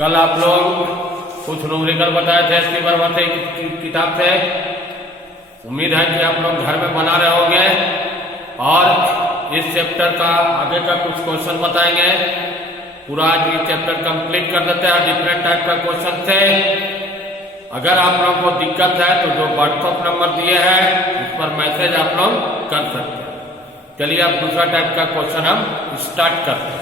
कल आप लोग कुछ न्यूमेरिकल बताए थे इसकी बर्बादी की किताब से। उम्मीद है कि आप लोग घर में बना रहे होंगे और इस चैप्टर का आगे का कुछ क्वेश्चन बताएंगे। पूरा आज ये चैप्टर कंप्लीट कर देते हैं डिफरेंट टाइप का क्वेश्चन से। अगर आप लोगों को दिक्कत है तो जो व्हाट्सएप नंबर दिए हैं उस पर मैसेज आप लोग कर सकते हैं। चलिए अब दूसरा टाइप का क्वेश्चन हम स्टार्ट करते हैं।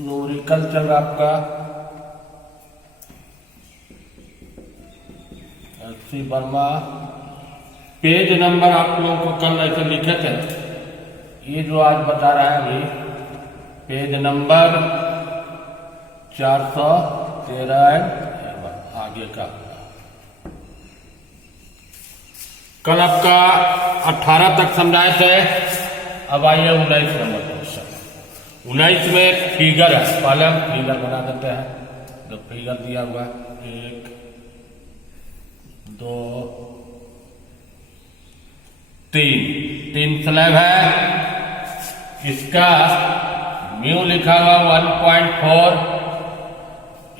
न्यूमेरिकल चल रहा आपका एस.सी. वर्मा। पेज नंबर आप लोगों को कल ऐसे लिखे थे, ये जो आज बता रहा है अभी पेज नंबर 413 आगे का। कल आपका 18 तक समझाए थे। अब आइए 19 नंबर क्वेश्चन। 19 में फिगर है, पहले हम फिगर बना देते हैं। जो फिगर दिया हुआ 1 2 3 स्लैब है। इसका म्यू लिखा हुआ 1.4,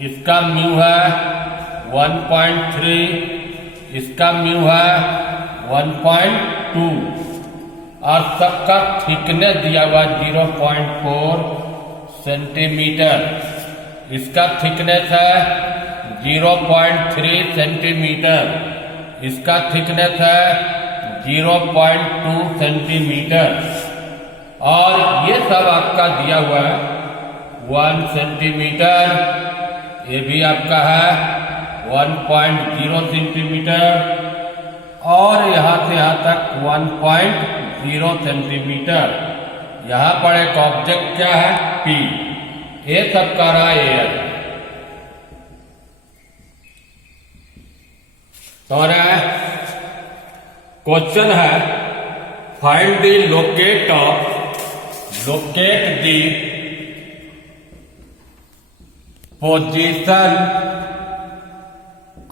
इसका म्यू है 1.3, इसका म्यू है 1.2 और सबका थिकनेस दिया हुआ 0.4 सेंटीमीटर। इसका थिकनेस है 0.3 सेंटीमीटर, इसका थिकनेस है 0.2 सेंटीमीटर और ये सब आपका दिया हुआ है 1 सेंटीमीटर। ये भी आपका है 1.0 सेंटीमीटर और यहाँ से यहाँ तक 1.0 सेंटीमीटर। यहाँ पर एक ऑब्जेक्ट क्या है P, ये सब का रहा है एयर। और क्वेश्चन है find the locate the position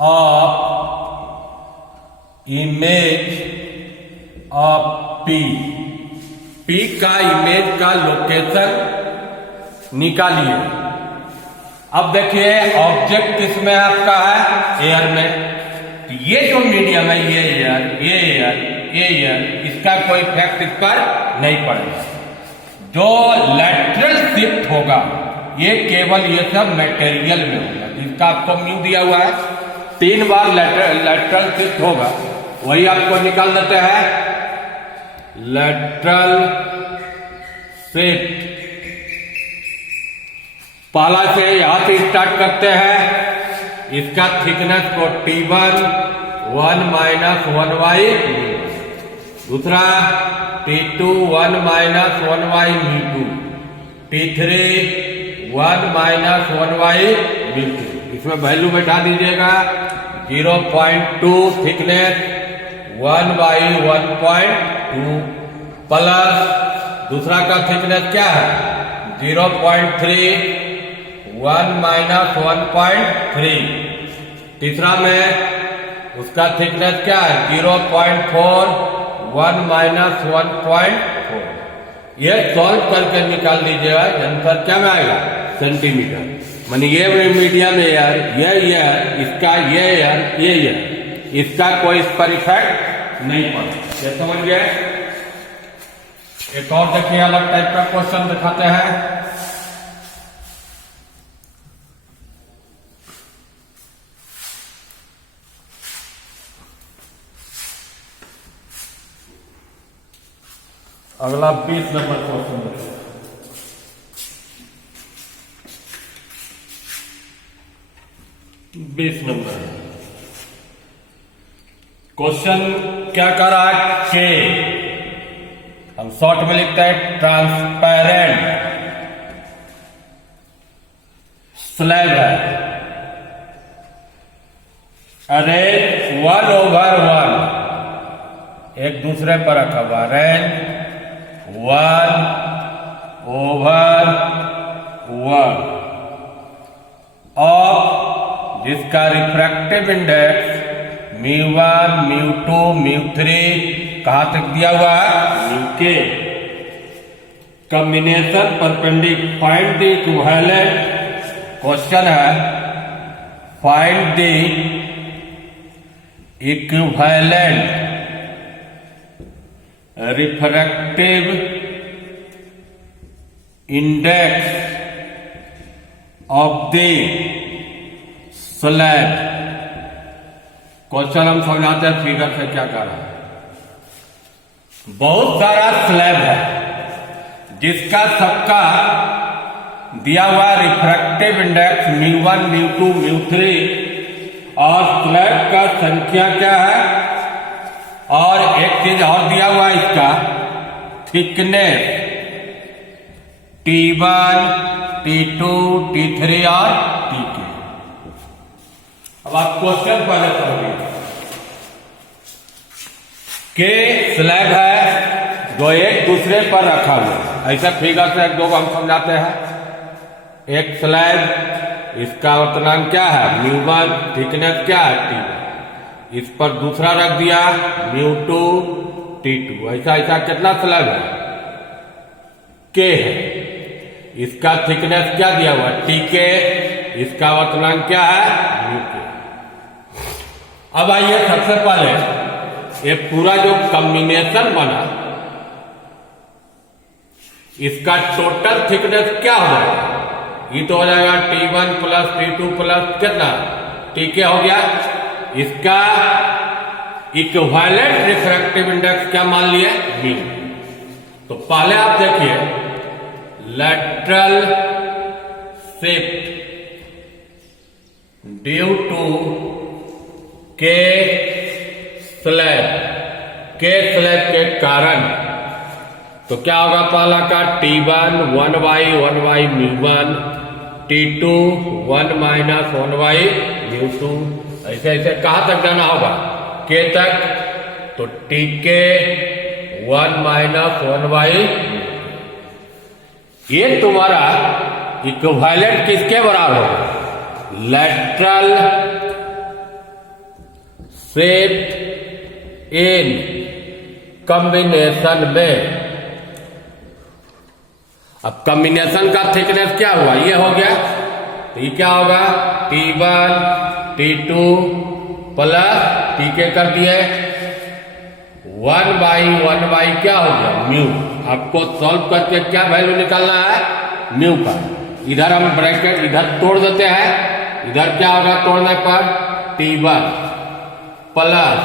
of image of P का इमेज का लोकेशन निकालिए। अब देखिए ऑब्जेक्ट किसमें आपका है, एयर में। ये जो मीडियम है ये एयर, इसका कोई इफेक्ट इस पर नहीं पड़ेगा। जो लैटरल शिफ्ट होगा ये केवल ये सब मटेरियल में होगा। इसका आपको म्यू दिया हुआ है, 3 बार लैटरल शिफ्ट होगा, वही आपको निकाल देते हैं। लैटरल शिफ्ट पहला से यहां से स्टार्ट करते हैं। इसका थिकनेस को T1 1 माइनस 1y, दूसरा T2 1 minus 1y μ2, T3 1 minus 1y μ2। इसमें वैल्यू बैठा दीजिएगा 0.2 थिकनेस 1/1.2 प्लस दूसरा का थिकनेस क्या है 0.3 1 माइनस 1.3। तीसरा में उसका थिकनेस क्या है 0.4 1 माइनस 1.4। ये सॉल्व करके निकाल लीजिएगा, आंसर क्या में आएगा सेंटीमीटर। माने ये मीडियम एयर, ये एयर, इसका ये एयर, इसका कोई इस पर इफेक्ट नहीं पड़ता। ये समझ गए। एक और देखिए अलग टाइप का क्वेश्चन दिखाते हैं। अगला 20 नंबर क्वेश्चन देखिए। क्वेश्चन क्या कर रहा है के, हम शॉर्ट में लिखते हैं ट्रांसपेरेंट स्लैब है। अरेंज 1/1 एक दूसरे पर रखा हुआ, अरेंज 1/1 ऑफ जिसका refractive index mu one, mu two, mu three, कहां तक दिया हुआ है, mu k. Combination perpendicular, find the equivalent, question है find the equivalent refractive index of the slab. Question हम समझाते हैं फिगर से क्या कर रहा है। बहुत सारा स्लैब है जिसका सबका दिया हुआ refractive index mu one, mu two, mu three, और स्लैब का संख्या क्या है, और एक चीज और दिया हुआ है इसका थिकनेस T1, T2, T3 और Tk। अब आप क्वेश्चन पहले समझिए के स्लैब है जो एक दूसरे पर रखा हुआ, ऐसा फिगर से एक दो को हम समझाते हैं। एक स्लैब, इसका वर्तनांक क्या है, म्यू वन, थिकनेस क्या है, T1, इस पर दूसरा रख दिया म्यू टू, T2, ऐसा ऐसा कितना स्लैब है, के है। इसका थिकनेस क्या दिया हुआ, Tk, इसका वर्तनांक क्या है, म्यू के। अब आइए सबसे पहले ये पूरा जो कॉम्बिनेशन बना, इसका टोटल थिकनेस क्या हो जाएगा, ये तो हो जाएगा T1 प्लस T2 प्लस कितना, Tk हो गया। इसका इक्विवेलेंट रिफ्रैक्टिव इंडेक्स क्या मान लिया, म्यू। तो पहले आप देखिए lateral shift due to K slab के कारण, तो क्या होगा, पहला का T1 1/1 mu one, T2 1 minus 1 mu two, ऐसे ऐसे कहां तक जाना होगा, K तक, तो Tk 1 माइनस 1/, ये तुम्हारा इक्विवेलेंट किसके बराबर होगा, लैटरल शिफ्ट इन कॉम्बिनेशन में। अब कॉम्बिनेशन का थिकनेस क्या हुआ, ये हो गया, तो ये क्या होगा, T1, T2 प्लस Tk कर दिए 1/1 क्या हो गया, म्यू। आपको सॉल्व करके क्या वैल्यू निकालना है, म्यू का। इधर हम ब्रैकेट इधर तोड़ देते हैं, इधर क्या होगा तोड़ने पर, T1 plus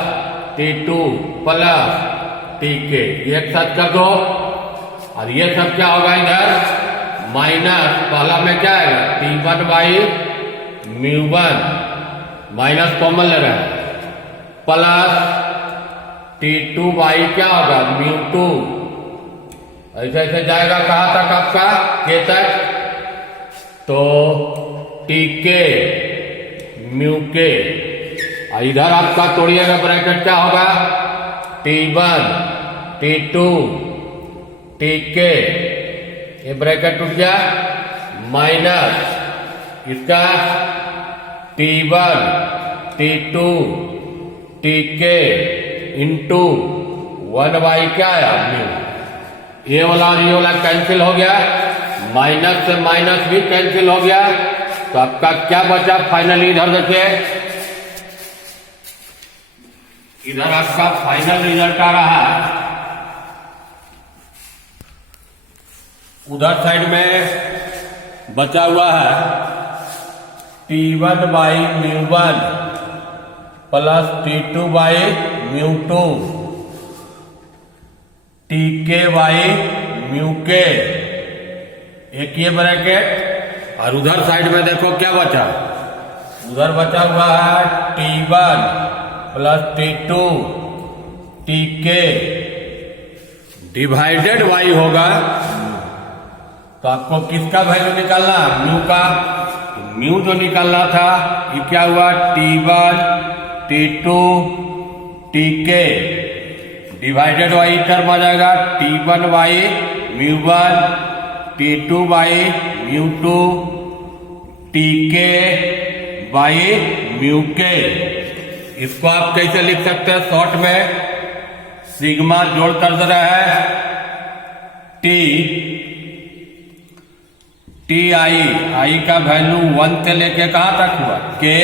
T2 plus Tk, एक साथ कर दो, और ये सब क्या होगा, इधर माइनस, पहला में क्या है, T1 mu one, minus common ले रहा है, प्लस T2 क्या होगा, म्यू टू, ऐसे ऐसे जाएगा कहां तक आपका, K तक, तो Tk म्यू के, इधर आपका तोड़िएगा ब्रैकेट क्या होगा, T1 T2 Tk, ये ब्रैकेट टूट गया, माइनस इसका T1 T2 Tk इंटू 1/, क्या आया, म्यू। ये वाला और ये वाला कैंसिल हो गया, माइनस से माइनस भी कैंसिल हो गया, तो आपका क्या बचा फाइनली, इधर देखिए, इधर आपका फाइनल रिजल्ट आ रहा है, उधर साइड में बचा हुआ है T1/μ1 प्लस T2/μ2 Tk/μk, एक ये ब्रैकेट, और उधर साइड में देखो क्या बचा, उधर बचा हुआ है T1 plus T2 Tk divided y होगा, तो आपको किसका वैल्यू निकालना, म्यू का। म्यू जो निकालना था, ये क्या हुआ, T1 T2 Tk divided y term आ जाएगा, T1/μ1 T2/μ2 Tk/μk। इसको आप कैसे लिख सकते हैं शॉर्ट में, सिग्मा जोड़ कर दे रहा है टी आई का वैल्यू 1 से लेके कहां तक हुआ, K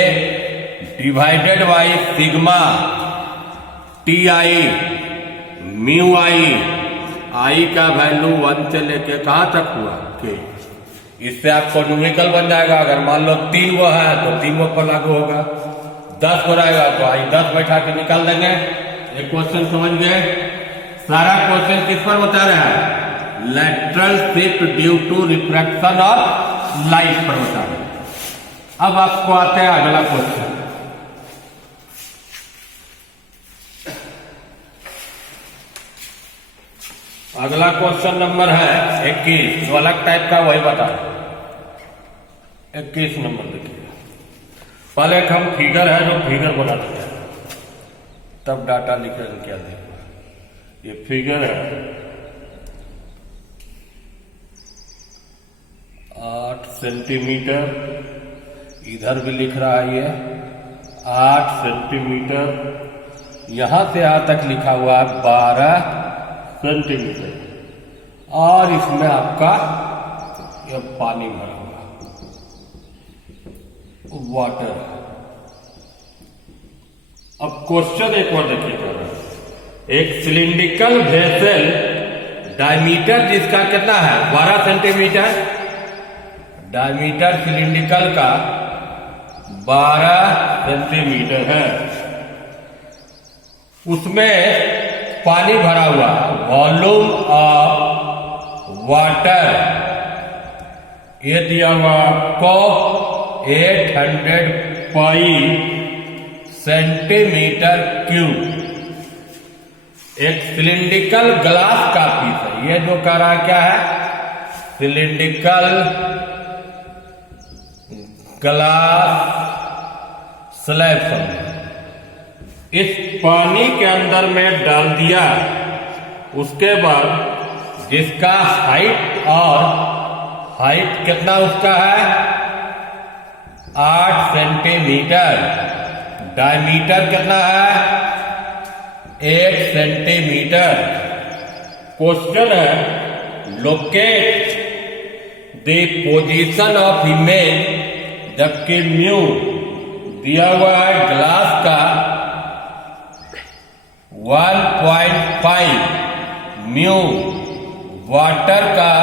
divided by sigma T I mu I का वैल्यू 1 से लेके कहां तक हुआ, के। इससे आपको न्यूमेरिकल बन जाएगा। अगर मान लो 3 वो है तो 3 वो पर लागू होगा, 10 हो रहेगा तो आई 10 बैठा के निकाल देंगे। एक क्वेश्चन समझ गए। सारा क्वेश्चन किस पर बता रहा है, lateral shift due to refraction of light पर बता रहे हैं। अब आपको आते हैं अगला क्वेश्चन। अगला क्वेश्चन नंबर है 21, जो अलग टाइप का वही बता रहे। 21 नंबर देखिए। पहले एक हम फिगर है जो फिगर बना देते हैं, तब डाटा लिखकर क्या देगा। ये फिगर है 8 सेंटीमीटर, इधर भी लिख रहा है ये 8 सेंटीमीटर, यहां से यहां तक लिखा हुआ है 12 सेंटीमीटर, और इसमें आपका ये पानी भरा हुआ वाटर है। अब क्वेश्चन एक बार देखिएगा, एक सिलिंड्रिकल वेसल डायमीटर जिसका कितना है 12 सेंटीमीटर, डायमीटर सिलिंड्रिकल का 12 सेंटीमीटर है, उसमें पानी भरा हुआ, वॉल्यूम ऑफ वाटर ये दिया हुआ आपको 800 पाई सेंटीमीटर क्यूब। एक सिलिंड्रिकल ग्लास का पीस है, ये जो कह रहा क्या है, सिलिंड्रिकल ग्लास स्लैब समझो, इस पानी के अंदर में डाल दिया। उसके बाद जिसका हाइट कितना उसका है 8 सेंटीमीटर, डायमीटर कितना है 8 सेंटीमीटर। क्वेश्चन है locate the position of image, जबकि म्यू दिया हुआ है ग्लास का 1.5, म्यू वाटर का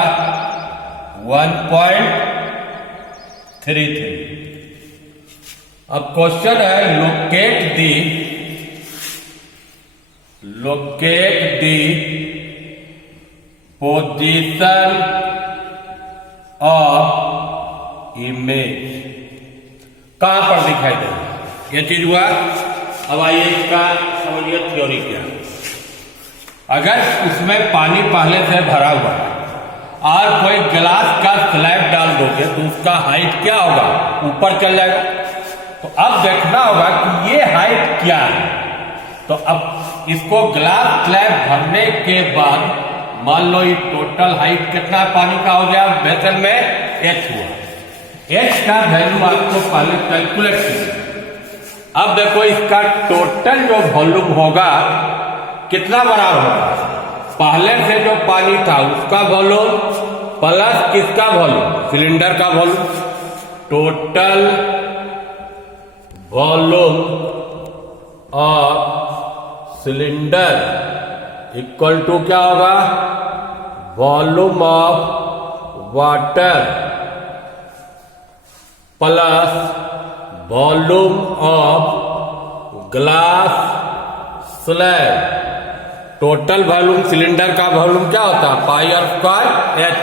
1.33। अब क्वेश्चन है locate the position of image, कहां पर दिखाई दे ये चीज हुआ। अब आइए इसका समझिए थ्योरी क्या है। अगर उसमें पानी पहले से भरा हुआ है और कोई ग्लास का स्लैब डाल दोगे तो उसका हाइट क्या होगा, ऊपर चल जाएगा। तो अब देखना होगा कि ये हाइट क्या है। तो अब इसको ग्लास स्लैब भरने के बाद मान लो ये टोटल हाइट कितना पानी का हो गया वेसल में, h हुआ। h का वैल्यू आपको पहले कैलकुलेट कीजिए। अब देखो इसका टोटल जो वॉल्यूम होगा कितना बराबर होगा, पहले से जो पानी था उसका वॉल्यूम प्लस किसका वॉल्यूम, सिलेंडर का volume. Total volume of cylinder equal to क्या होगा, volume of water plus volume of glass slab. Total volume cylinder का वॉल्यूम क्या होता है पाई आर स्क्वायर एच,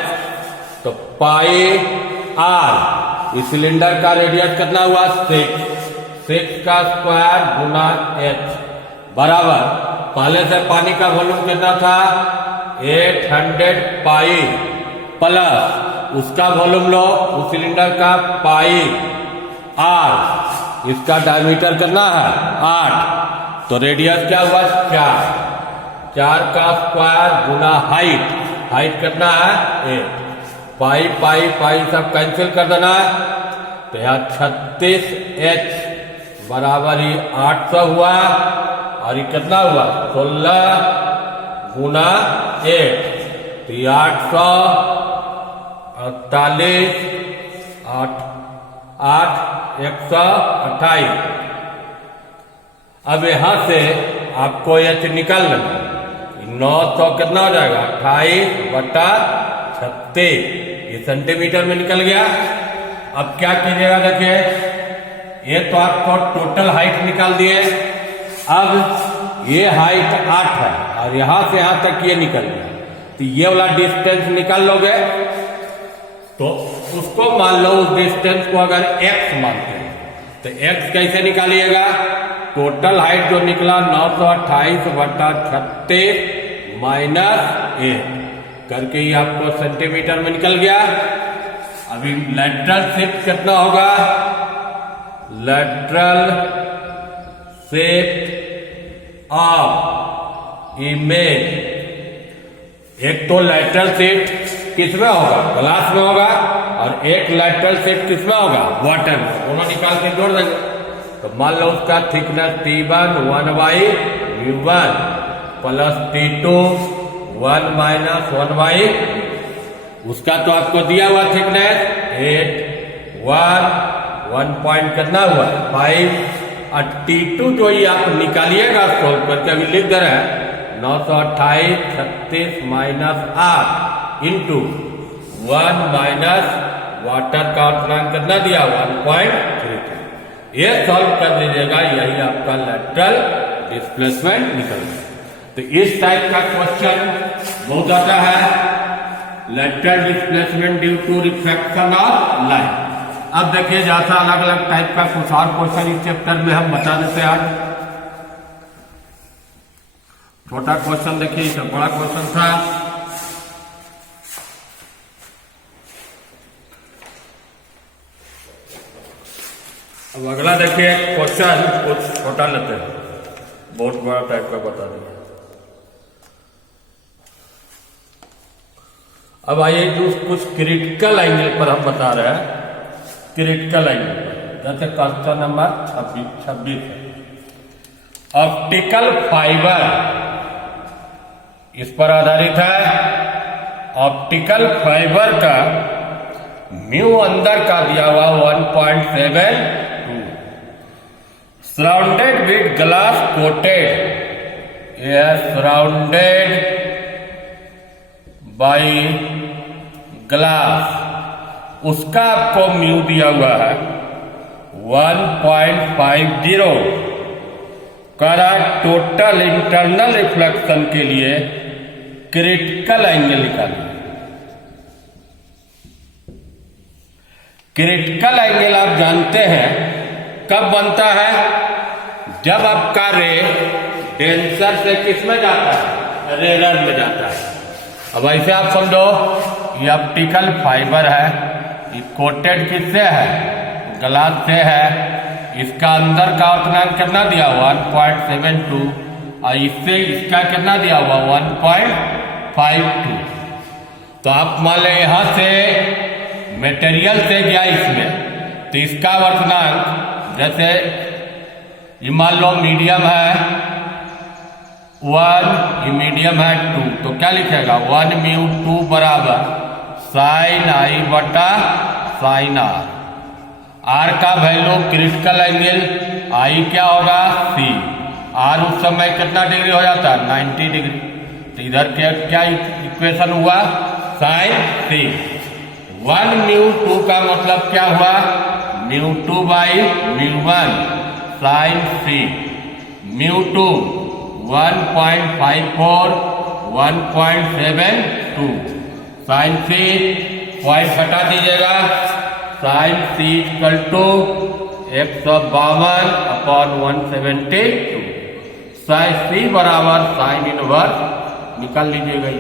तो पाई आर, इस सिलेंडर का रेडियस कितना हुआ 6 का स्क्वायर गुना एच बराबर, पहले से पानी का वॉल्यूम कितना था 800 पाई प्लस उसका वॉल्यूम लो उस सिलेंडर का पाई आर, इसका डायमीटर कितना है 8, तो रेडियस क्या हुआ 4 का स्क्वायर गुना हाइट कितना है 8, पाई सब कैंसिल कर देना है। तो यहाँ 36H बराबर ही 800 हुआ, और ये कितना हुआ 16 गुना 1, तो ये 800 48 8 8 128। अब यहां से आपको एच निकालना, 900 कितना हो जाएगा 28/36, ये सेंटीमीटर में निकल गया। अब क्या कीजिएगा, देखिए ये तो आपको टोटल हाइट निकाल दिए। अब ये हाइट 8 है और यहां से यहां तक ये निकल गया, तो ये वाला डिस्टेंस निकाल लोगे, तो उसको मान लो, उस डिस्टेंस को अगर x मानते हैं तो x कैसे निकालिएगा, टोटल हाइट जो निकला 928/36 माइनस 1 करके ये आपको सेंटीमीटर में निकल गया। अभी लेटरल शिफ्ट कितना होगा, लेटरल शिफ्ट ऑफ इमेज, एक तो लेटरल शिफ्ट किसमें होगा, ग्लास में होगा, और एक लेटरल शिफ्ट किसमें होगा, वाटर में, दोनों निकाल के जोड़ देंगे। तो मान लो उसका thickness T1 1/μ1 plus T2 1 minus 1/, उसका तो आपको दिया हुआ थिकनेस 8 1 पॉइंट कितना हुआ 5, और T2 जो ये आप निकालिएगा सोल्व करके, अभी लिख दे रहे हैं 928/36 माइनस 8 इंटू 1 माइनस वाटर का अल्पनांक कितना दिया 1.33, ये सॉल्व कर दीजिएगा, यही आपका लेटरल डिस्प्लेसमेंट निकल गया। तो इस टाइप का क्वेश्चन बहुत आता है, lateral displacement due to refraction of light. अब देखिए जैसा अलग अलग टाइप का कुछ और क्वेश्चन इस चैप्टर में हम बता देते हैं। आज छोटा क्वेश्चन देखिए, इससे बड़ा क्वेश्चन था। अब अगला देखिए क्वेश्चन कुछ छोटा लेते हैं, बहुत बड़ा टाइप का बता देंगे। अब आइए जो कुछ क्रिटिकल एंगल पर हम बता रहे हैं, क्रिटिकल एंगल जैसे क्वेश्चन नंबर 26 है। ऑप्टिकल फाइबर इस पर आधारित है। ऑप्टिकल फाइबर का म्यू अंदर का दिया हुआ 1.72, surrounded with glass coated, surrounded by glass, उसका आपको म्यू दिया हुआ है 1.50। करा टोटल इंटरनल रिफ्लेक्शन के लिए क्रिटिकल एंगल निकालिए। क्रिटिकल एंगल आप जानते हैं कब बनता है, जब आपका रे डेंसर से किस में जाता है, रेयर में जाता है। अब ऐसे आप समझो, ये ऑप्टिकल फाइबर है, ये कोटेड किससे है, ग्लास से है, इसका अंदर का अल्पनांक कितना दिया हुआ 1.72, और इससे इसका कितना दिया हुआ 1.52। तो आप मान लें यहां से मटेरियल से गया इसमें, तो इसका अल्पनांक जैसे ये मान लो मीडियम है 1, ये मीडियम है 2, तो क्या लिखेगा 1μ2 बराबर sin I बटा sin R। R का वैल्यू क्रिटिकल एंगल I क्या होगा C, R उस समय कितना डिग्री हो जाता है 90 डिग्री, तो इधर क्या इक्वेशन हुआ sin C। 1μ2 का मतलब क्या हुआ μ2/μ1 sin C, μ2 1.54 1.72 sin C, point हटा दीजिएगा, sin C equal to 152/172, sin C बराबर sin इनवर्स निकाल लीजिएगा।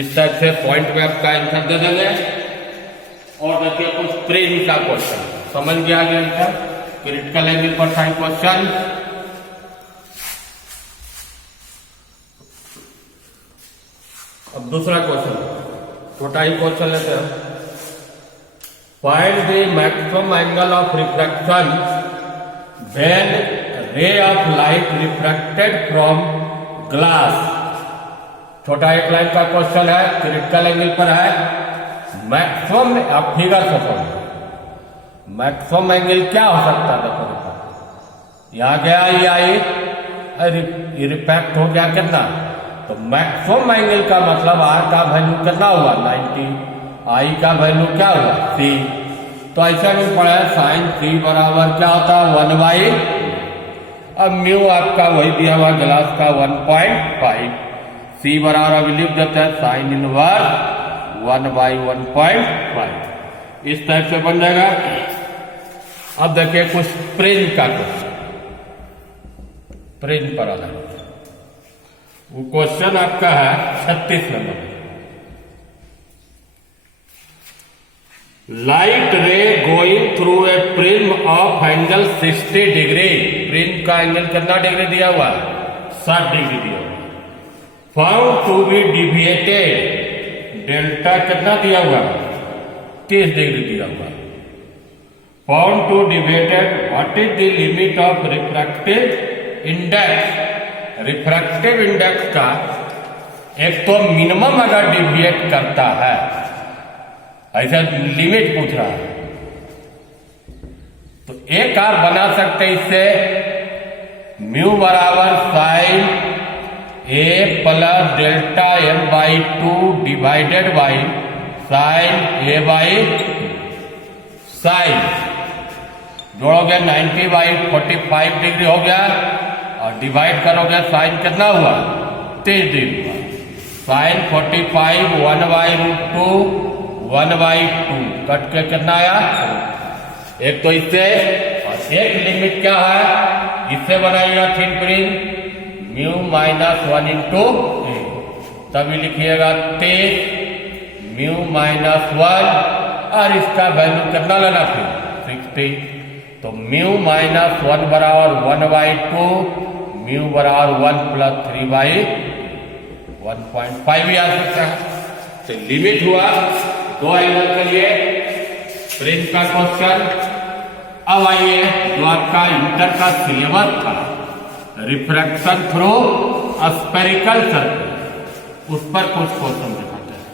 इस टाइप से पॉइंट में आपका आंसर दे देंगे। और देखिए कुछ प्रिज्म का क्वेश्चन समझ गया गया, क्रिटिकल एंगल पर साइन क्वेश्चन। अब दूसरा क्वेश्चन, छोटा ही क्वेश्चन लेते हैं। Find the maximum angle of refraction when ray of light refracted from glass, छोटा एक लाइन का क्वेश्चन है, क्रिटिकल एंगल पर है, मैक्सिमम, आप फिगर से समझो मैक्सिमम एंगल क्या हो सकता है। देखो यहां गया ये आई रिफ्रैक्ट हो गया कितना, तो मैक्सिमम एंगल का मतलब आर का वैल्यू कितना हुआ 90, आई का वैल्यू क्या हुआ सी। तो ऐसा भी पढ़ा है साइन सी बराबर क्या होता है 1/। अब म्यू आपका वही दिया हुआ ग्लास का 1.5, सी बराबर अभी लिख देते हैं साइन इनवर्स 1/1.5, इस टाइप से बन जाएगा। अब देखिए कुछ प्रिंट का क्वेश्चन, प्रिंट पर आधारित वो क्वेश्चन आपका है 36 number. Light ray going through a prism of angle 60 degree, prism का एंगल कितना डिग्री दिया हुआ है 60 डिग्री दिया हुआ, found to be deviated, delta कितना दिया हुआ 30 डिग्री दिया हुआ, found to deviated what is the limit of refractive index. Refractive index का एक तो मिनिमम अगर डिविएट करता है, ऐसा लिमिट पूछ रहा है, तो एक आप बना सकते इससे म्यू बराबर sine A plus delta M by 2 divided by sine A by sine, जोड़ोगे 90/45 डिग्री हो गया और डिवाइड करोगे साइन कितना हुआ 30 डिग्री हुआ, साइन 45 1/√2 1/2 कट के कितना आया, एक तो इससे और एक लिमिट क्या है इससे बनाइएगा थिन प्रिज्म म्यू -1 इंटू ए, तभी लिखिएगा 30 म्यू -1 और इसका वैल्यू कितना लेना फिर 60, तो म्यू -1 बराबर 1/2, म्यू बराबर 1 + 3/1.5 भी आ सकता है। तो लिमिट हुआ दो एंगल के लिए प्रिज्म का क्वेश्चन। अब आइए जो आपका इंटर का सिलेबस था रिफ्रैक्शन थ्रू स्फेरिकल सर्फेस, उस पर कुछ क्वेश्चन दिखाते हैं।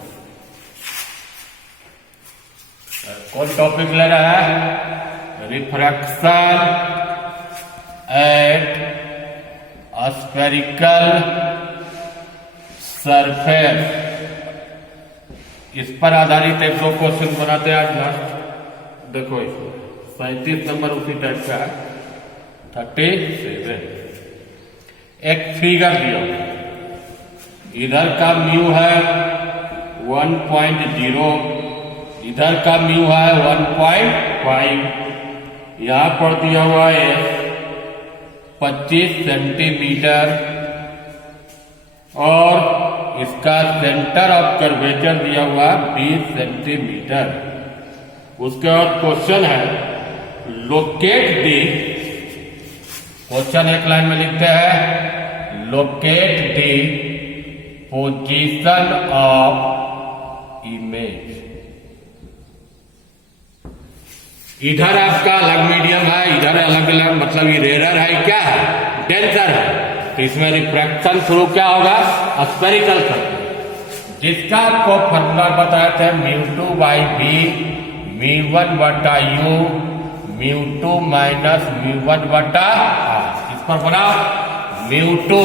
कौन टॉपिक ले रहा है रिफ्रैक्शन एट स्फेरिकल सरफेस, इस पर आधारित एक दो क्वेश्चन बनाते हैं आज लास्ट। देखो इसको 37 नंबर उसी टाइप का है 37। एक फिगर दिया इधर का म्यू है 1.0, इधर का म्यू है 1.5, यहां पर दिया हुआ है 25 सेंटीमीटर और इसका सेंटर ऑफ कर्वेचर दिया हुआ 20 सेंटीमीटर। उसके बाद क्वेश्चन है लोकेट दी, क्वेश्चन एक लाइन में लिखते हैं locate the position of image. इधर आपका अलग मीडियम है, इधर अलग अलग, मतलब इरेरर है, क्या है डेंसर है, तो इसमें रिफ्रैक्शन थ्रू क्या होगा स्फेरिकल सर्फेस, जिसका आपको फॉर्मूला बताया था μ2/v μ1/u μ2 - μ1/r। इस पर बना μ2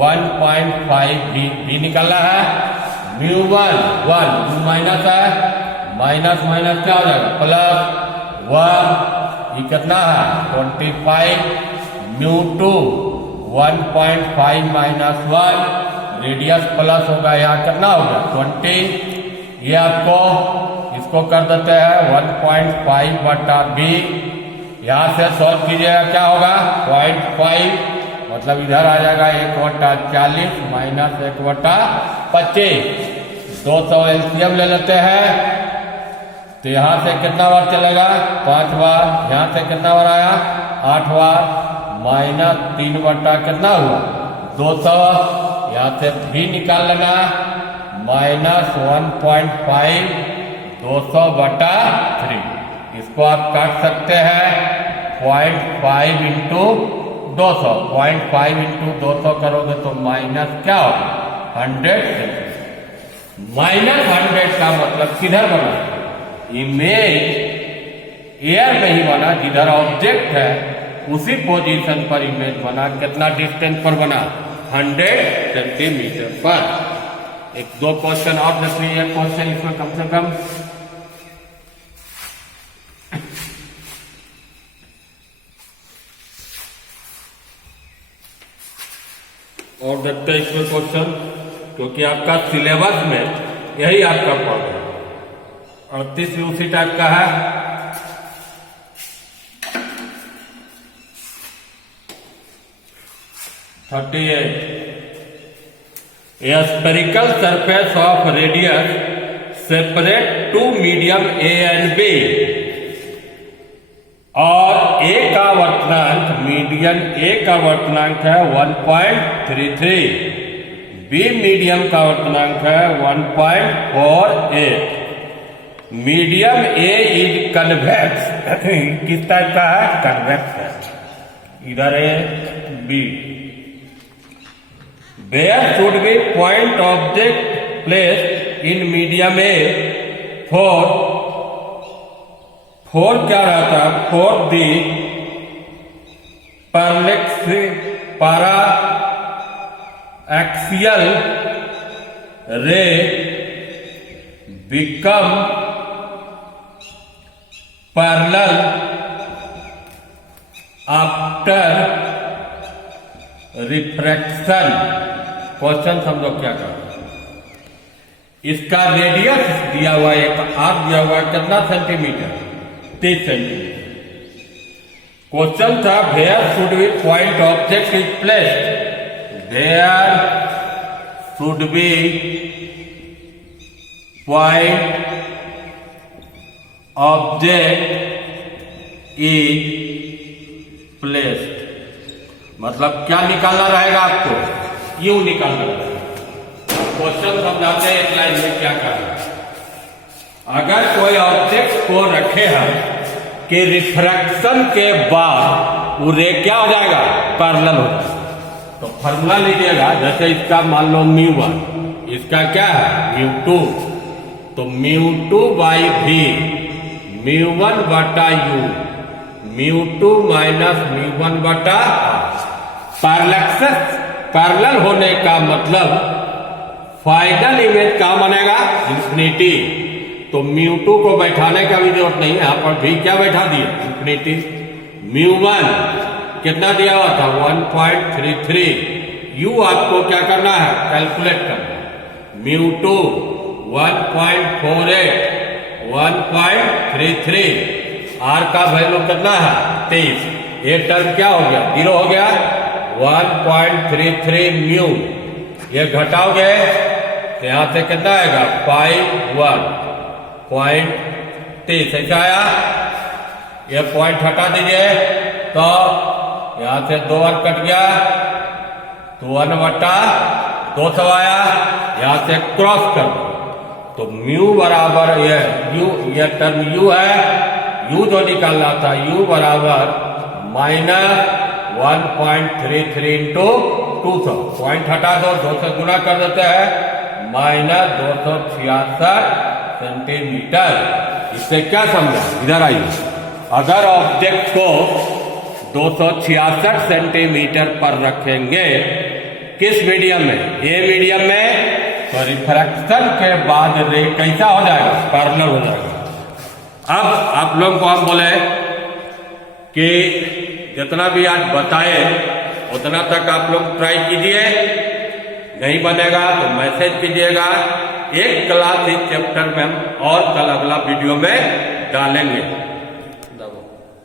1.5 v निकालना है, μ1 1 माइनस है, माइनस माइनस क्या हो जाएगा +1, ये कितना है 25, μ2 1.5 - 1, रेडियस प्लस होगा यहाँ कितना होगा 20, ये आपको इसको कर देते हैं 1.5/b, यहाँ से सॉल्व कीजिएगा क्या होगा 0.5, मतलब इधर आ जाएगा 1/40 - 1/25, 200 एलसीएम ले लेते हैं, तो यहाँ से कितना बार चलेगा 5 बार, यहाँ से कितना बार आया 8 बार, -3 बटा कितना हुआ 200, यहाँ से भी निकाल लेना -1.5 200/3, इसको आप काट सकते हैं 0.5 इंटू 200, 0.5 इंटू 200 करोगे तो माइनस क्या होगा 100 सेंटीमीटर। -100 का मतलब किधर बना, इमेज एयर में ही बना, जिधर ऑब्जेक्ट है उसी पोजीशन पर इमेज बना। कितना डिस्टेंस पर बना 100 सेंटीमीटर पर। एक दो क्वेश्चन और देख लीजिए, क्वेश्चन इसमें कम से कम और देखते हैं इसमें क्वेश्चन, क्योंकि आपका सिलेबस में यही आपका पॉइंट है। 38 उसी टाइप का है। A spherical surface of radius separate two medium A and B, और A का वर्तनांक, मीडियम A का वर्तनांक है 1.33, B मीडियम का वर्तनांक है 1.48। मीडियम A इज कन्वेक्स, किस टाइप का है, कन्वेक्स है। इधर है B। Where should be point object placed in medium A for क्या रहता है, for the para-axial ray become parallel after refraction. Question समझो क्या कर, इसका रेडियस दिया हुआ है, एक आर्क दिया हुआ है, कितना सेंटीमीटर 30 सेंटीमीटर। क्वेश्चन था where should be point object is placed, where should be point object is placed, मतलब क्या निकालना रहेगा आपको, यूं निकालना रहेगा। क्वेश्चन समझाते हैं एक लाइन में क्या करना। अगर कोई ऑब्जेक्ट को रखे हैं कि रिफ्रैक्शन के बाद वो रे क्या हो जाएगा, पैरेलल हो जाएगा, तो फॉर्मूला लीजिएगा। जैसे इसका मान लो μ1, इसका क्या है μ2, तो μ2 बाई भी μ1 बटा u, μ2 माइनस μ1 बटा। पैरेलल होने का मतलब फाइनल इमेज क्या बनेगा, इंफिनिटी। तो μ2 को बैठाने का भी जरूरत नहीं है, यहां पर भी क्या बैठा दिया, इंफिनिटी। μ1 कितना दिया हुआ था 1.33, u आपको क्या करना है, कैलकुलेट करना है। μ2 1.48, 1.33, r का वैल्यू कितना है 23, एक टर्म क्या हो गया, 0 हो गया। 1.33 म्यू, ये घटाओगे तो यहां से कितना आएगा 51.30, ऐसा आया। ये पॉइंट हटा दीजिए तो यहां से 2 और कट गया, तो 1 बटा 200 आया। यहां से क्रॉस कर दो तो म्यू बराबर ये यू, ये टर्म यू है, यू जो निकालना था, यू बराबर माइनस 1.33 इंटू 200, पॉइंट हटा दो, 2 से गुना कर देते हैं, माइनस 266 सेंटीमीटर। इससे क्या समझा, इधर आइए। अगर ऑब्जेक्ट को 266 सेंटीमीटर पर रखेंगे, किस मीडियम में, ए मीडियम में, तो रिफ्रैक्शन के बाद रे कैसा हो जाएगा, पैरेलल हो जाएगा। अब आप लोगों को हम बोले कि जितना भी आज बताए उतना तक आप लोग ट्राई कीजिए, नहीं बनेगा तो मैसेज कीजिएगा। एक क्लास इस चैप्टर में हम और कल अगला वीडियो में डालेंगे।